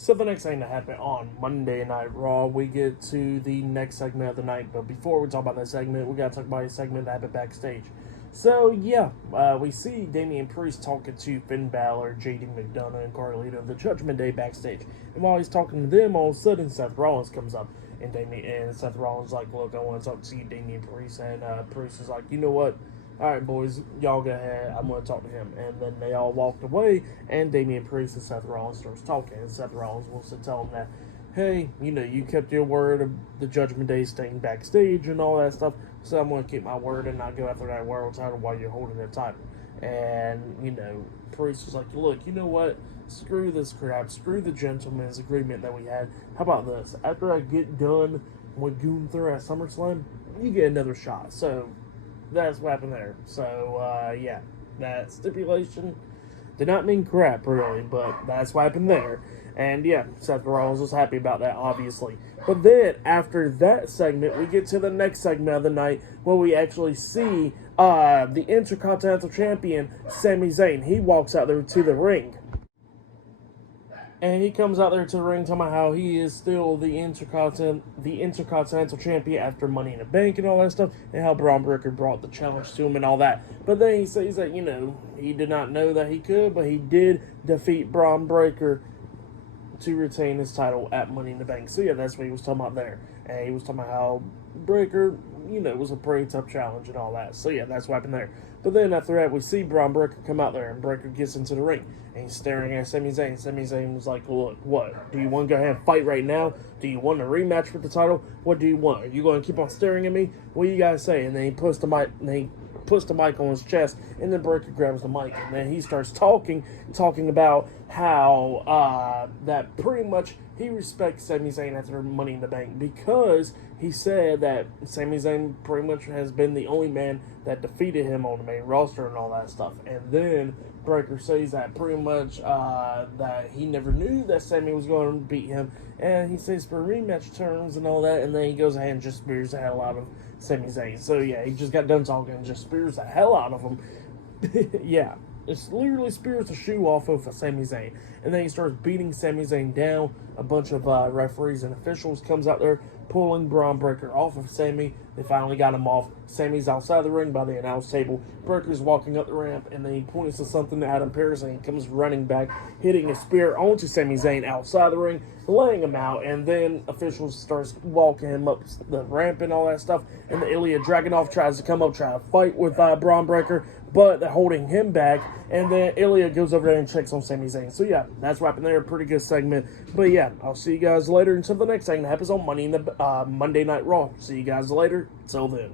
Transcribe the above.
So the next thing that happened on Monday Night Raw, we get to the next segment of the night. But before we talk about that segment, we got to talk about a segment that happened backstage. So yeah, we see Damian Priest talking to Finn Balor, JD McDonough, and Carlito of the Judgment Day backstage. And while he's talking to them, all of a sudden Seth Rollins comes up. And Seth Rollins is like, look, I want to talk to you, Damian Priest. And Priest is like, you know what? All right, boys, y'all go ahead. I'm going to talk to him. And then they all walked away, and Damian Priest and Seth Rollins starts talking. And Seth Rollins wants to tell him that, hey, you know, you kept your word of the Judgment Day staying backstage and all that stuff, so I'm going to keep my word and not go after that world title while you're holding the title. And, you know, Priest was like, look, you know what? Screw this crap. Screw the gentleman's agreement that we had. How about this? After I get done with Gunther at SummerSlam, you get another shot. So that's what happened there. So, yeah, that stipulation did not mean crap, really, but that's what happened there. And, yeah, Seth Rollins was happy about that, obviously. But then, after that segment, we get to the next segment of the night where we actually see the Intercontinental Champion, Sami Zayn. He walks out there to the ring. And he comes out there to the ring talking about how he is still the Intercontinental Champion after Money in the Bank and all that stuff, and how Bron Breakker brought the challenge to him and all that. But then he says that, you know, he did not know that he could, but he did defeat Bron Breakker to retain his title at Money in the Bank. So yeah, that's what he was talking about there. And he was talking about how Breakker, you know, was a pretty tough challenge and all that. So yeah, that's what happened there. But then after that, we see Bron Breakker come out there, and Breakker gets into the ring, and he's staring at Sami Zayn. Sami Zayn was like, look, what? Do you want to go ahead and fight right now? Do you want a rematch for the title? What do you want? Are you going to keep on staring at me? What do you guys say? And then he puts the mic, on his chest, and then Breakker grabs the mic, and then he starts talking about how that pretty much he respects Sami Zayn after Money in the Bank, because he said that Sami Zayn pretty much has been the only man that defeated him on the main roster and all that stuff. And then Breakker says that pretty much that he never knew that Sami was going to beat him, and he says for rematch terms and all that, and then he goes ahead and just spears the hell out of Sami Zayn. So yeah, he just got done talking and just spears the hell out of him. Yeah, it's literally spears the shoe off of Sami Zayn. And then he starts beating Sami Zayn down. A bunch of referees and officials comes out there, pulling Bron Breakker off of Sami. They finally got him off. Sami's outside the ring by the announce table. Breakker's walking up the ramp, and then he points to something to Adam Pearce, and he comes running back, hitting a spear onto Sami Zayn outside the ring, laying him out. And then officials starts walking him up the ramp and all that stuff. And the Ilya Dragunov tries to come up, try to fight with Bron Breakker, but they're holding him back. And then Ilya goes over there and checks on Sami Zayn. So yeah, that's what happened there. Pretty good segment. But yeah, I'll see you guys later until the next thing that happens on Monday Night Raw. See you guys later. Till then.